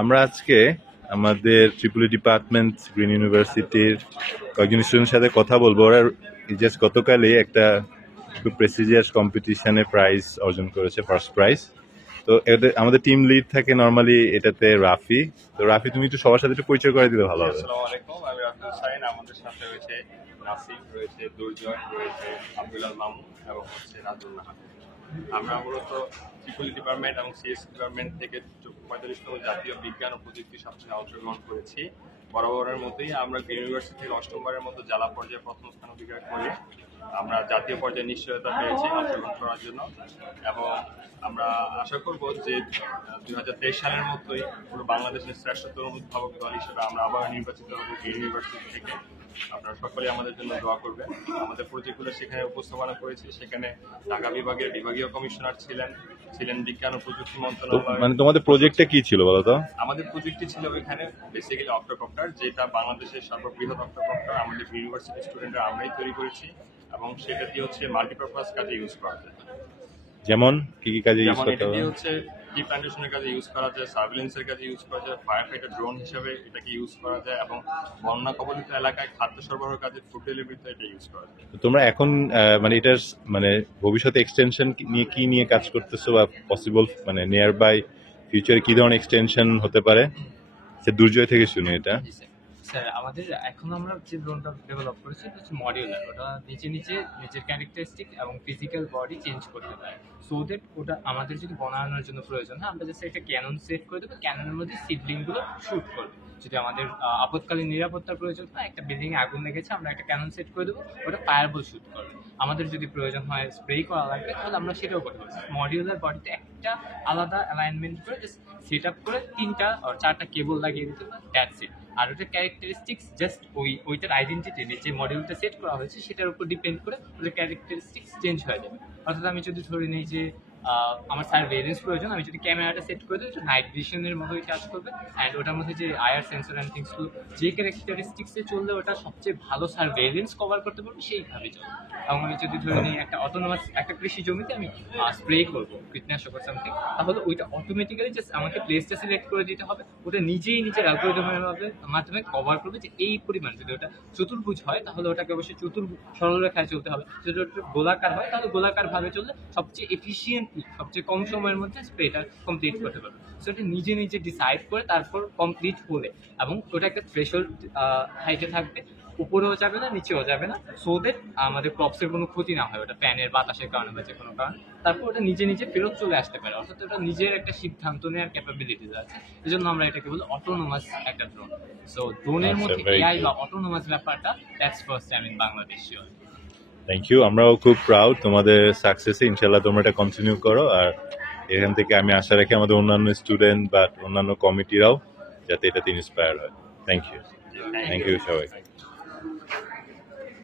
আমরা আজকে আমাদের ট্রিপলি ডিপার্টমেন্ট গ্রিন ইউনিভার্সিটির কয়েকজন স্টুডেন্টের সাথে কথা বলবো। ওরা জাস্ট গতকালই একটা খুব প্রেস্টিজিয়াস কম্পিটিশনে প্রাইজ অর্জন করেছে, ফার্স্ট প্রাইজ। তো আমাদের টিম লিড থাকে নর্মালি এটাতে রাফি। তো রাফি, তুমি একটু সবার সাথে একটু পরিচয় করে দিলে ভালো হবে। আসসালামু আলাইকুম, আমি রাফি হুসাইন। আমাদের সাথে রয়েছে নাসিম, রয়েছে দুর্জয়, রয়েছে আব্দুল্লাহ মামু এবং হচ্ছে রাজুল্লাহ। আমরা মূলত ট্রিপলি ডিপার্টমেন্ট এবং সিএস ডিপার্টমেন্ট থেকে 45তম জাতীয় বিজ্ঞান ও প্রযুক্তি সপ্তাহে অংশগ্রহণ করেছি। বরাবরের মতোই আমরা গ্রিন ইউনিভার্সিটি থেকে অষ্টমবারের মতো জেলা পর্যায়ে প্রথম স্থান অধিকার করে আমরা জাতীয় পর্যায়ে নিশ্চয়তা পেয়েছি অংশগ্রহণ করার জন্য। এবং আমরা আশা করব যে 2023 সালের মতোই পুরো বাংলাদেশের শ্রেষ্ঠতম উদ্ভাবক দল হিসেবে আমরা আবার নির্বাচিত হব গ্রিন ইউনিভার্সিটি থেকে। আপনারা সকলে আমাদের জন্য দোয়া করবেন। আমাদের প্রজেক্টগুলো সেখানে উপস্থাপনা করেছি। সেখানে ঢাকা বিভাগের বিভাগীয় কমিশনার ছিলেন বিজ্ঞান ও প্রযুক্তি মন্ত্রণালয়। মানে তোমাদের প্রজেক্টটা কি ছিল বলো তো? আমাদের প্রজেক্টটি ছিল ওইখানে বেসিক্যালি অক্টোকপ্টার, যেটা বাংলাদেশের সর্ববৃহৎ অক্টোকপ্টার আমাদের ইউনিভার্সিটি স্টুডেন্টরা আমরাই তৈরি করেছি এবং সেটাতে হচ্ছে মাল্টিপারপাস কাজে ইউজ করা যায়। যেমন কি কি কাজে ইউজ যেমন করতে এটা হবে? দিয়ে হচ্ছে টি প্ল্যান্টেশনের কাজে ইউজ করা যায়, সার্ভিলেন্সের কাজে ইউজ করা যায়, ফায়ার ফাইটার ড্রোন হিসেবে এটাকে ইউজ করা যায় এবং বন্যা কবলিত এলাকায় খাদ্য সরবরাহ কাজে ফুড ডেলিভারিতে এটা ইউজ করা যায়। তোমরা এখন মানে এটার মানে ভবিষ্যতে এক্সটেনশন নিয়ে কাজ করতেছো বা পসিবল মানে নিয়ার বাই ফিউচারে কি ধরনের এক্সটেনশন হতে পারে? সে দুর্জয় থেকে শুনি এটা। স্যার, আমাদের এখন আমরা যে ড্রোনটা ডেভেলপ করেছি এটা হচ্ছে মডিউলার। ওটা নিজের ক্যারেক্টারিস্টিক এবং ফিজিক্যাল বডি চেঞ্জ করতে পারে। সো দ্যাট ওটা আমাদের যদি বানানোর জন্য প্রয়োজন হয়, আমরা জাস্ট একটা ক্যানন সেট করে দেবো, ক্যাননের মধ্যে সিডলিংগুলো শ্যুট করবে। যদি আমাদের আপৎকালীন নিরাপত্তার প্রয়োজন হয়, একটা বিল্ডিংয়ে আগুন লেগেছে, আমরা একটা ক্যানন সেট করে দেবো, ওটা ফায়ারবল শ্যুট করবে। আমাদের যদি প্রয়োজন হয় স্প্রে করা লাগবে, তাহলে আমরা সেটাও করতে পারি। মডিউলার বডিতে একটা আলাদা অ্যালাইনমেন্ট করে জাস্ট সেট আপ করে 3টা আর 4টা কেবল লাগিয়ে দিতে পারি, দ্যাটস ইট। আর ওটার ক্যারেক্টারিস্টিক্স জাস্ট ওইটার আইডেন্টিটি যে মডিউলটা সেট করা হয়েছে সেটার উপর ডিপেন্ড করে ওটার ক্যারেক্টারিস্টিক্স চেঞ্জ হয়ে যাবে। অর্থাৎ আমি যদি ধরে নিই যে আমার সার্ভেইলেন্স প্রয়োজন, আমি যদি ক্যামেরাটা সেট করে দিই, নাইট ভিশনের মতোই কাজ করবে। অ্যান্ড ওটার মধ্যে যে আয়ার সেন্সর অ্যান্ড থিংসগুলো যে ক্যারেক্টারিস্টিক্সে চললে ওটা সবচেয়ে ভালো সার্ভেইলেন্স কভার করতে পারবে সেইভাবে চলবে। এবং আমি যদি ধরে নিই একটা অটোনোমাস একটা কৃষি জমিতে আমি স্প্রে করবো কীটনাশক বা সামথিং, তাহলে ওইটা অটোমেটিক্যালি জাস্ট আমাকে প্লেসটা সিলেক্ট করে দিতে হবে। ওটা নিজের অ্যালগরিদমের মাধ্যমে কভার করবে যে এই পরিমাণ। যদি ওটা চতুর্ভুজ হয় তাহলে ওটাকে অবশ্যই সরলরেখায় চলতে হবে। যদি ওটা গোলাকার হয় তাহলে গোলাকার ভাবে চললে সবচেয়ে এফিসিয়েন্টলি সবচেয়ে কম সময়ের মধ্যে স্প্রেটা কমপ্লিট করতে পারবে। সো এটা নিজে ডিসাইড করে তারপর কমপ্লিট হলে, এবং ওটা একটা থ্রেশহোল্ড হাইটে থাকবে, উপরেও যাবে না নিচেও যাবে না, সো দ্যাট আমাদের ক্রপসের কোনো ক্ষতি না হয় ওটা ফ্যানের বাতাসের কারণে বা যে কোনো কারণে। তারপর ওটা নিজে ফেরত চলে আসতে পারে। অর্থাৎ ওটা নিজের একটা সিদ্ধান্ত নেওয়ার ক্যাপাবিলিটিস আছে। এই জন্য আমরা এটাকে বলি অটোনোমাস একটা ড্রোন। সো ড্রোনের মধ্যে এআই বা অটোনোমাস ব্যাপারটা that's first time in Bangladesh. Thank you, আমরাও খুব প্রাউড তোমাদের সাকসেসে। ইনশাল্লাহ তোমরা এটা কন্টিনিউ করো। আর এখান থেকে আমি আশা রাখি আমাদের অন্যান্য স্টুডেন্ট বা অন্যান্য কমিটিরাও যাতে এটাতে ইন্সপায়ার হয়। থ্যাংক ইউ সবাই।